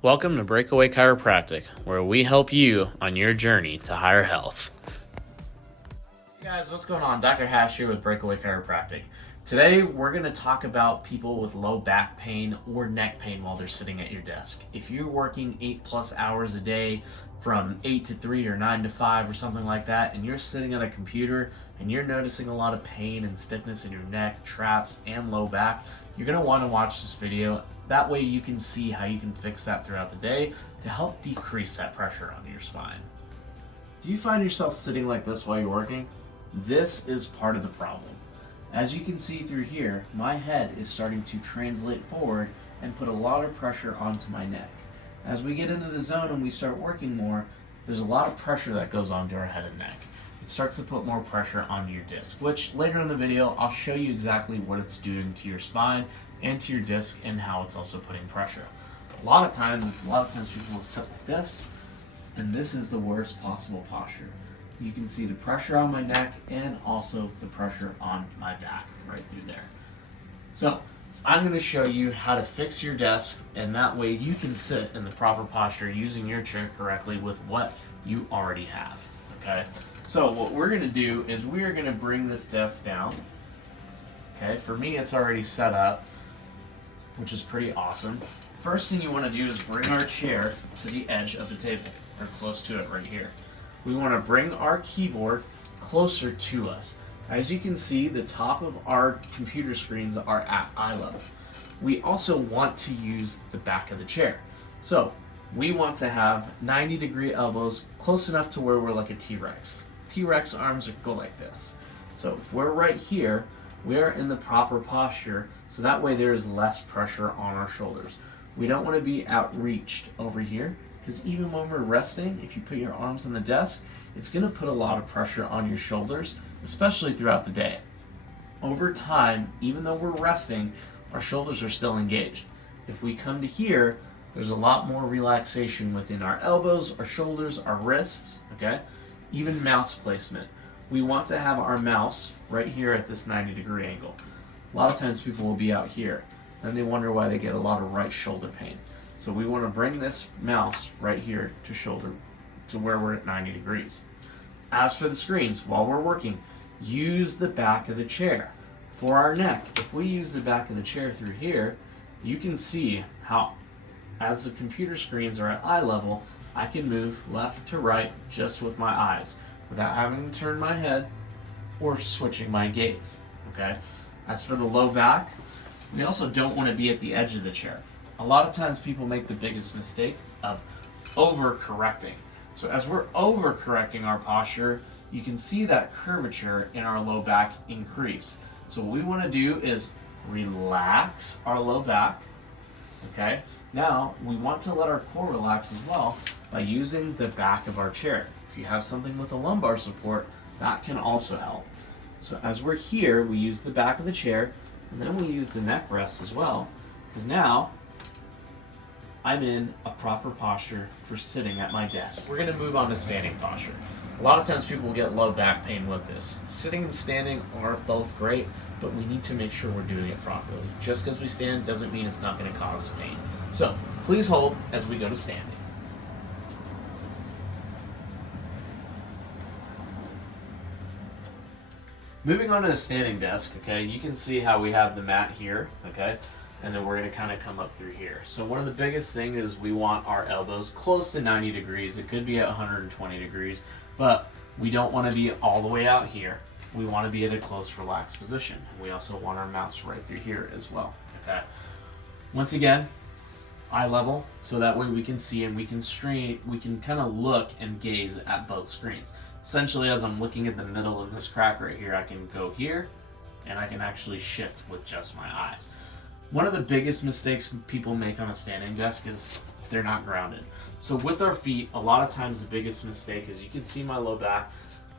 Welcome to Breakaway Chiropractic, where we help you on your journey to higher health. Hey guys, what's going on? Dr. Hash here with Breakaway Chiropractic. Today we're going to talk about people with low back pain or neck pain while they're sitting at your desk. If you're working 8+ hours a day from 8 to 3 or 9 to 5 or something like that, and you're sitting at a computer and you're noticing a lot of pain and stiffness in your neck, traps, and low back, you're going to want to watch this video. That way you can see how you can fix that throughout the day to help decrease that pressure onto your spine. Do you find yourself sitting like this while you're working? This is part of the problem. As you can see through here, my head is starting to translate forward and put a lot of pressure onto my neck. As we get into the zone and we start working more, there's a lot of pressure that goes onto our head and neck. It starts to put more pressure onto your disc, which later in the video I'll show you exactly what it's doing to your spine and to your disc and how it's also putting pressure. A lot of times people will sit like this, and this is the worst possible posture. You can see the pressure on my neck and also the pressure on my back right through there. So I'm going to show you how to fix your desk, and that way you can sit in the proper posture using your chair correctly with what you already have. Okay, so what we're going to do is we are going to bring this desk down. Okay, for me it's already set up, which is pretty awesome. First thing you want to do is bring our chair to the edge of the table, or close to it right here. We want to bring our keyboard closer to us. As you can see, the top of our computer screens are at eye level. We also want to use the back of the chair. So we want to have 90-degree elbows close enough to where we're like a T-Rex. T-Rex arms go like this. So if we're right here, we are in the proper posture, so that way there is less pressure on our shoulders. We don't want to be outreached over here, because even when we're resting, if you put your arms on the desk, it's going to put a lot of pressure on your shoulders, especially throughout the day. Over time, even though we're resting, our shoulders are still engaged. If we come to here, there's a lot more relaxation within our elbows, our shoulders, our wrists, okay? Even mouse placement. We want to have our mouse right here at this 90-degree angle. A lot of times people will be out here, and they wonder why they get a lot of right shoulder pain. So we want to bring this mouse right here to shoulder, to where we're at 90 degrees. As for the screens, while we're working, use the back of the chair. For our neck, if we use the back of the chair through here, you can see how, as the computer screens are at eye level, I can move left to right just with my eyes, without having to turn my head or switching my gaze, okay? As for the low back, we also don't want to be at the edge of the chair. A lot of times people make the biggest mistake of over-correcting. So as we're over-correcting our posture, you can see that curvature in our low back increase. So what we want to do is relax our low back, okay? Now, we want to let our core relax as well by using the back of our chair. If you have something with a lumbar support, that can also help. So as we're here, we use the back of the chair, and then we use the neck rest as well, because now I'm in a proper posture for sitting at my desk. We're going to move on to standing posture. A lot of times people will get low back pain with this. Sitting and standing are both great, but we need to make sure we're doing it properly. Just because we stand doesn't mean it's not going to cause pain. So please hold as we go to standing. Moving on to the standing desk, okay, you can see how we have the mat here, okay, and then we're going to kind of come up through here. So one of the biggest things is we want our elbows close to 90 degrees. It could be at 120 degrees, but we don't want to be all the way out here. We want to be at a close, relaxed position. We also want our mouse right through here as well, okay. Once again, eye level, so that way we can see and we can kind of look and gaze at both screens. Essentially, as I'm looking at the middle of this crack right here, I can go here and I can actually shift with just my eyes. One of the biggest mistakes people make on a standing desk is they're not grounded. So with our feet, a lot of times the biggest mistake is, you can see my low back,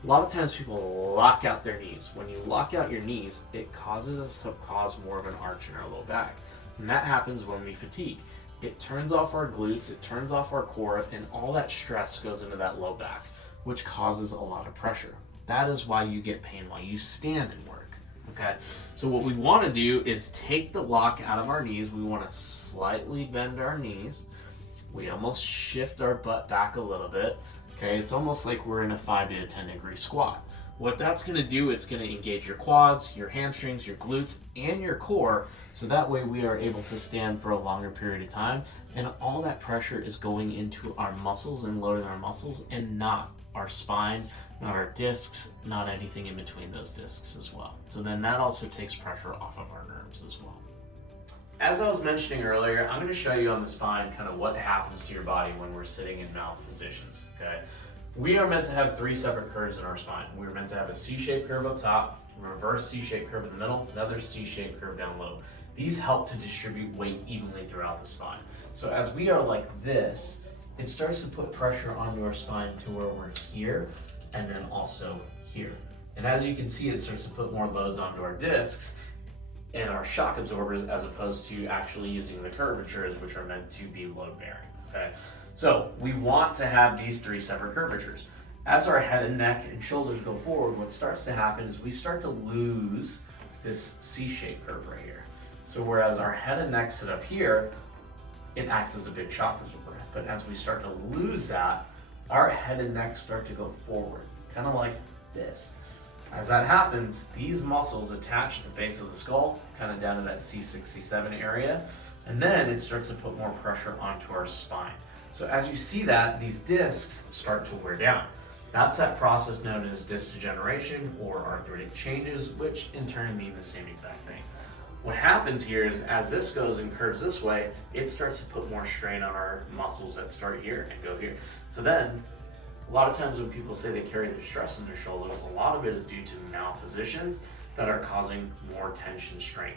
a lot of times people lock out their knees. When you lock out your knees, it causes us to cause more of an arch in our low back. And that happens when we fatigue. It turns off our glutes, it turns off our core, and all that stress goes into that low back, which causes a lot of pressure. That is why you get pain while you stand and work, okay? So what we want to do is take the lock out of our knees. We want to slightly bend our knees, We almost shift our butt back a little bit. Okay, it's almost like we're in a 5 to 10 degree squat. What that's going to do, it's going to engage your quads, your hamstrings, your glutes, and your core, so that way we are able to stand for a longer period of time, and all that pressure is going into our muscles and loading our muscles, and not our spine, not our discs, not anything in between those discs as well. So then that also takes pressure off of our nerves as well. As I was mentioning earlier, I'm going to show you on the spine kind of what happens to your body when we're sitting in mount positions, okay? We are meant to have 3 separate curves in our spine. We're meant to have a C-shaped curve up top, a reverse C-shaped curve in the middle, another C-shaped curve down low. These help to distribute weight evenly throughout the spine. So as we are like this, it starts to put pressure onto our spine to where we're here and then also here. And as you can see, it starts to put more loads onto our discs and our shock absorbers, as opposed to actually using the curvatures, which are meant to be load bearing, okay? So we want to have these 3 separate curvatures. As our head and neck and shoulders go forward, what starts to happen is we start to lose this C-shaped curve right here. So whereas our head and neck sit up here, it acts as a big shock absorber. But as we start to lose that, our head and neck start to go forward, kind of like this. As that happens, these muscles attach to the base of the skull, kind of down to that C6, C7 area, and then it starts to put more pressure onto our spine. So as you see that, these discs start to wear down. That's that process known as disc degeneration or arthritic changes, which in turn mean the same exact thing. What happens here is as this goes and curves this way, it starts to put more strain on our muscles that start here and go here. So then, a lot of times when people say they carry the stress in their shoulders, a lot of it is due to malpositions that are causing more tension strain,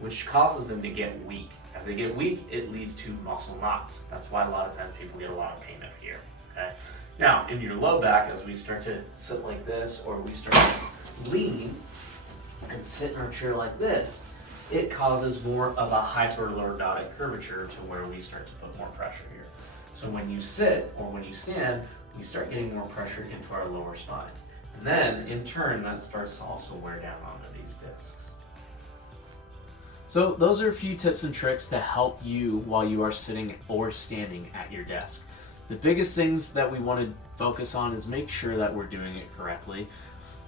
which causes them to get weak. As they get weak, it leads to muscle knots. That's why a lot of times people get a lot of pain up here, okay? Now, in your low back, as we start to sit like this, or we start to lean and sit in our chair like this, it causes more of a hyperlordotic curvature to where we start to put more pressure here. So when you sit or when you stand, we start getting more pressure into our lower spine. And then, in turn, that starts to also wear down onto these discs. So those are a few tips and tricks to help you while you are sitting or standing at your desk. The biggest things that we want to focus on is make sure that we're doing it correctly.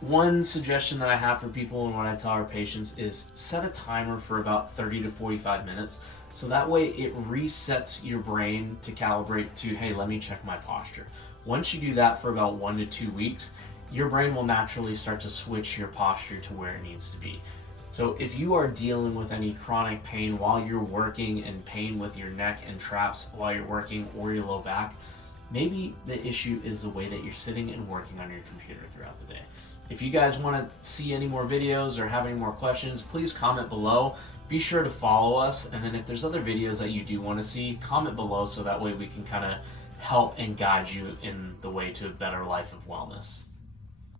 One suggestion that I have for people and what I tell our patients is set a timer for about 30 to 45 minutes. So that way it resets your brain to calibrate to, hey, let me check my posture. Once you do that for about 1 to 2 weeks, your brain will naturally start to switch your posture to where it needs to be. So if you are dealing with any chronic pain while you're working and pain with your neck and traps while you're working or your low back, maybe the issue is the way that you're sitting and working on your computer throughout the day. If you guys want to see any more videos or have any more questions, please comment below. Be sure to follow us, and then if there's other videos that you do want to see, comment below so that way we can kind of help and guide you in the way to a better life of wellness.